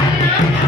Yeah.